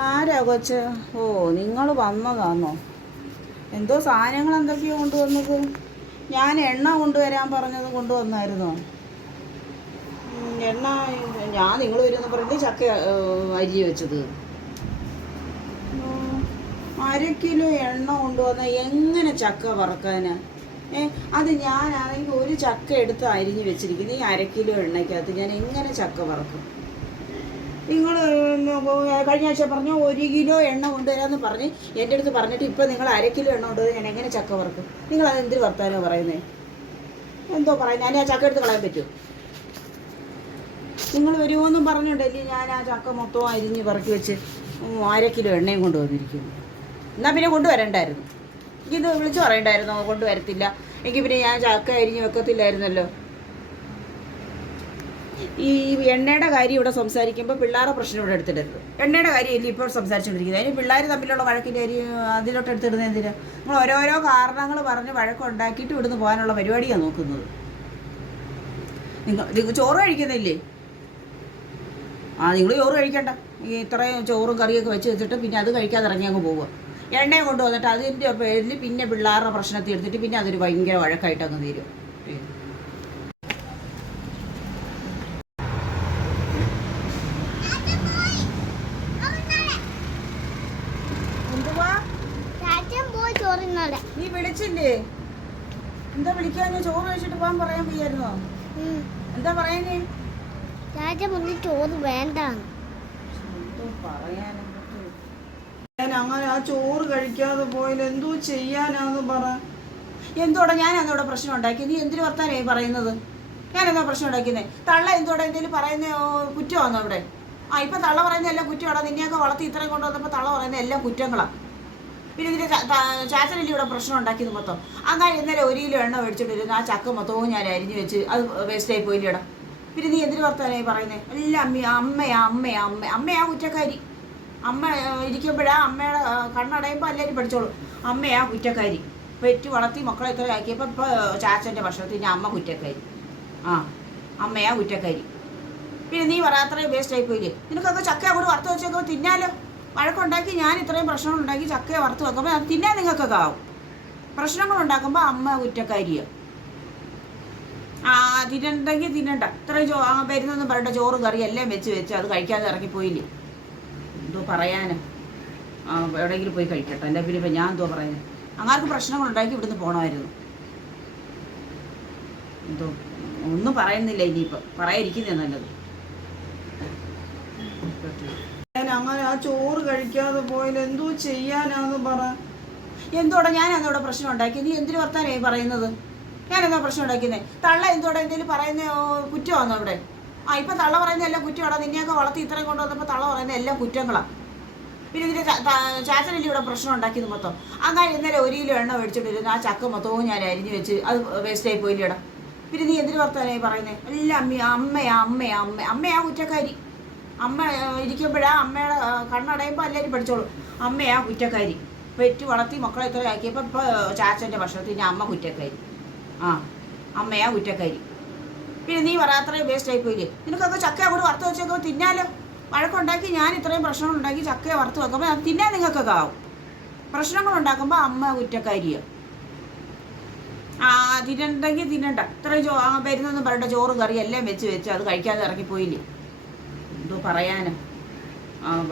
ആരാ കൊച്ച്? ഓ, നിങ്ങൾ വന്നതാന്നോ? എന്തോ സാധനങ്ങൾ എന്തൊക്കെയോ കൊണ്ടുവന്നത്? ഞാൻ എണ്ണ കൊണ്ടുവരാൻ പറഞ്ഞത് കൊണ്ടുവന്നായിരുന്നോ? എണ്ണ ഞാൻ നിങ്ങൾ വരുമെന്ന് പറഞ്ഞിട്ട് ചക്ക അരിഞ്ഞ് വെച്ചത്. 1 കിലോ എണ്ണ കൊണ്ടുവന്ന എങ്ങനെ ചക്ക വറക്കാനാ? അത് ഞാനാണെങ്കിൽ ഒരു ചക്ക എടുത്ത് അരിഞ്ഞ് വെച്ചിരിക്കുന്നത്. ഈ 1 കിലോ എണ്ണയ്ക്കകത്ത് ഞാൻ എങ്ങനെ ചക്ക വറക്കും? നിങ്ങൾ കഴിഞ്ഞ ആഴ്ച പറഞ്ഞ 1 കിലോ എണ്ണ കൊണ്ടുവരാമെന്ന് പറഞ്ഞ് എൻ്റെ അടുത്ത് പറഞ്ഞിട്ട് ഇപ്പം നിങ്ങൾ 1/2 കിലോ എണ്ണ കൊണ്ടുവരാൻ ഞാൻ എങ്ങനെ ചക്ക വറക്കും? നിങ്ങൾ അത് എന്തിന് വർത്താനോ പറയുന്നത്? എന്തോ പറയുന്നത്? ഞാൻ ആ ചക്ക എടുത്ത് കളയാൻ പറ്റുമോ? നിങ്ങൾ വരുമോന്നും പറഞ്ഞിട്ടല്ലേ ഞാൻ ആ ചക്ക മൊത്തം അരിഞ്ഞ് പറക്കി വെച്ച് 1/2 കിലോ എണ്ണയും കൊണ്ടുവന്നിരിക്കുന്നു. എന്നാൽ പിന്നെ കൊണ്ടുവരണ്ടായിരുന്നു. ഇത് വിളിച്ച് പറയണ്ടായിരുന്നോ കൊണ്ടുവരത്തില്ല എങ്കിൽ പിന്നെ ഞാൻ ചക്ക അരിഞ്ഞ് വെക്കത്തില്ലായിരുന്നല്ലോ. ഈ എണ്ണയുടെ കാര്യം ഇവിടെ സംസാരിക്കുമ്പോൾ പിള്ളേരുടെ പ്രശ്നം ഇവിടെ എടുത്തിടരുത്. എണ്ണയുടെ കാര്യമല്ലേ ഇപ്പോൾ സംസാരിച്ചുകൊണ്ടിരിക്കുന്നത്. അതിന് പിള്ളേർ തമ്മിലുള്ള വഴക്കിൻ്റെ കാര്യം അതിലോട്ട് എടുത്തിടുന്നത് എന്തിനാ? നിങ്ങൾ ഓരോരോ കാരണങ്ങൾ പറഞ്ഞ് വഴക്കുണ്ടാക്കിയിട്ട് ഇവിടുന്ന് പോകാനുള്ള പരിപാടിയാണ് നോക്കുന്നത്. നിങ്ങൾ ചോറ് കഴിക്കുന്നില്ലേ? നിങ്ങൾ ചോറ് കഴിക്കണ്ട. ഈ ഇത്രയും ചോറും കറിയൊക്കെ വെച്ച് വെച്ചിട്ട് പിന്നെ അത് കഴിക്കാതെ ഇറങ്ങി അങ്ങ് പോവുക. എണ്ണയും കൊണ്ടുവന്നിട്ട് അതിൻ്റെ പേരിൽ പിന്നെ പിള്ളേരുടെ പ്രശ്നത്തിൽ എടുത്തിട്ട് പിന്നെ അതൊരു ഭയങ്കര വഴക്കായിട്ട് അങ്ങ് തീരും. നീ വിളിച്ചില്ലേ? എന്താ വിളിക്കാഞ്ഞ? ചോറ് കഴിച്ചിട്ട് പോകാൻ പറയാൻ വയ്യായിരുന്നോ? എന്താ പറയാനേ? ചോറ് വേണ്ട അങ്ങനെ ആ ചോറ് കഴിക്കാതെ പോയാൽ എന്തോ ചെയ്യാനാന്ന് പറ. എന്തോടെ ഞാൻ അതോടെ പ്രശ്നം ഉണ്ടാക്കി? നീ എന്തിനു വർത്താനായി പറയുന്നത്? ഞാനെന്താ പ്രശ്നം ഉണ്ടാക്കിയെന്നേ? തള്ള എന്തോടെ എന്തെങ്കിലും പറയുന്ന കുറ്റമാണോ ഇവിടെ? ഇപ്പം തള്ള പറയുന്ന എല്ലാം കുറ്റമാണോ? നിന്നെയൊക്കെ വളർത്തി ഇത്രയും കൊണ്ടുവന്നപ്പോൾ തള്ള പറയുന്ന എല്ലാം കുറ്റങ്ങളാണ്. പിന്നെ ഇതിൻ്റെ ചാച്ചനല്ലേ ഇവിടെ പ്രശ്നം ഉണ്ടാക്കിയത് മൊത്തം? അങ്ങനെ ഇന്നലെ 1 കിലോ എണ്ണ മേടിച്ചിട്ടിരുന്നു. ആ ചക്ക മൊത്തവും ഞാൻ അരിഞ്ഞ് വെച്ച് അത് വേസ്റ്റായി പോയില്ലേടാ. പിന്നെ നീ എന്തിനു വർത്താനായി പറയുന്നത്? എല്ലാം അമ്മയാ കുറ്റക്കാരി. അമ്മ ഇരിക്കുമ്പോഴാ അമ്മയുടെ കണ്ണടയുമ്പോൾ എല്ലാവരും പഠിച്ചോളൂ. അമ്മയാ കുറ്റക്കാരി. പെറ്റ് വളർത്തി മക്കളെ ഇത്ര ആക്കിയപ്പോൾ ഇപ്പോൾ ചാച്ചൻ്റെ ഭക്ഷണത്തിന് അമ്മ കുറ്റക്കാരി. അമ്മയാ കുറ്റക്കാരി. പിന്നെ നീ അത്രയും വേസ്റ്റായി പോയില്ലേ? നിനക്കൊക്കെ ചക്ക അങ്ങോട്ട് വറുത്ത് വെച്ചേക്കോ തിന്നാലോ. വഴക്കുണ്ടാക്കി ഞാൻ ഇത്രയും പ്രശ്നങ്ങളുണ്ടാക്കി ചക്കയെ വറുത്ത് വെക്കുമ്പോൾ അത് തിന്നാൻ നിങ്ങൾക്കൊക്കെ ആവും. പ്രശ്നങ്ങളുണ്ടാക്കുമ്പോൾ അമ്മ കുറ്റക്കാരിയാണ്. തിന്നണ്ടെങ്കിൽ തിന്നണ്ട. ഇത്രയും വരുന്നെന്ന് പറയട്ടെ. ചോറ് കറി എല്ലാം വെച്ച് അത് കഴിക്കാതെ ഇറങ്ങിപ്പോയില്ലേ? എന്തോ പറയാനോ? എവിടെയെങ്കിലും പോയി കഴിക്കട്ടെ. അല്ല പിന്നെ ഇപ്പം ഞാൻ എന്തോ പറയുന്നത്? അങ്ങാർക്ക് പ്രശ്നങ്ങളുണ്ടാക്കി ഇവിടുന്ന് പോകണമായിരുന്നു. എന്തോ ഒന്നും പറയുന്നില്ല. ഇനിയിപ്പം പറയാതിരിക്കുന്നേ നല്ലത്. അങ്ങനെ ആ ചോറ് കഴിക്കാതെ പോയാൽ എന്തോ ചെയ്യാനാന്ന് പറ. എന്തോടെ ഞാൻ അതോടെ പ്രശ്നം ഉണ്ടാക്കി? നീ എന്തിനു വർത്താനായി പറയുന്നത്? ഞാനെന്താ പ്രശ്നം ഉണ്ടാക്കിയെന്നേ? തള്ള എന്തോടെ എന്തെങ്കിലും പറയുന്ന കുറ്റമാണോ ഇവിടെ? ഇപ്പം തള്ള പറയുന്ന എല്ലാം കുറ്റമാണോ? നിന്നെയൊക്കെ വളർത്തി ഇത്രയും കൊണ്ടുവന്നപ്പോൾ തള്ള പറയുന്ന എല്ലാം കുറ്റങ്ങളാണ്. പിന്നെ ഇതിൻ്റെ ചാച്ചനല്ലേ ഇവിടെ പ്രശ്നം ഉണ്ടാക്കിയത് മൊത്തം? അങ്ങനെ ഇന്നലെ 1 കിലോ എണ്ണ മേടിച്ചിട്ടിരുന്നു. ആ ചക്ക മൊത്തവും ഞാൻ അരിഞ്ഞ് വെച്ച് അത് വേസ്റ്റായി പോയില്ലേടാ. പിന്നെ നീ എന്തിനു വർത്താനായി പറയുന്നത്? എല്ലാം അമ്മയാ കുറ്റക്കാരി. അമ്മ ഇരിക്കുമ്പോഴാ അമ്മയുടെ കണ്ണടയുമ്പോൾ എല്ലാവരും പഠിച്ചോളൂ. അമ്മയാ കുറ്റക്കാരി. പെറ്റ് വളർത്തി മക്കളെ ഇത്ര ആക്കിയപ്പോൾ ഇപ്പോൾ ചാച്ചൻ്റെ ഭക്ഷണത്തിന് അമ്മ കുറ്റക്കാരി. അമ്മയാ കുറ്റക്കാരി. പിന്നെ നീ അത്രയും വേസ്റ്റായി പോയില്ലേ? നിനക്കൊക്കെ ചക്ക അങ്ങോട്ട് വറുത്ത് വെച്ചേക്കോ തിന്നാലോ. വഴക്കുണ്ടാക്കി ഞാൻ ഇത്രയും പ്രശ്നങ്ങളുണ്ടാക്കി ചക്കയെ വറുത്ത് വെക്കുമ്പോൾ അത് തിന്നാൻ നിങ്ങൾക്കൊക്കെ ആവും. പ്രശ്നങ്ങളുണ്ടാക്കുമ്പോൾ അമ്മ കുറ്റക്കാരിയാണ്. തിന്നണ്ടെങ്കിൽ തിന്നണ്ട. ഇത്രയും വരുന്നെന്ന് പറയട്ടെ. ചോറ് കറി എല്ലാം വെച്ച് അത് കഴിക്കാതെ ഇറങ്ങിപ്പോയില്ലേ? എന്തോ പറയാനോ?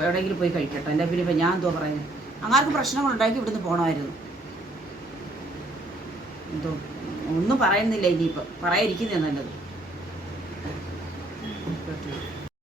എവിടെയെങ്കിലും പോയി കഴിക്കട്ടെ. അല്ല പിന്നെ ഇപ്പം ഞാൻ എന്തോ പറയുന്നത്? അങ്ങാർക്ക് പ്രശ്നങ്ങളുണ്ടാക്കി ഇവിടുന്ന് പോകണമായിരുന്നു. എന്തോ ഒന്നും പറയുന്നില്ല. ഇനിയിപ്പം പറയാതിരിക്കുന്നേ നല്ലത്.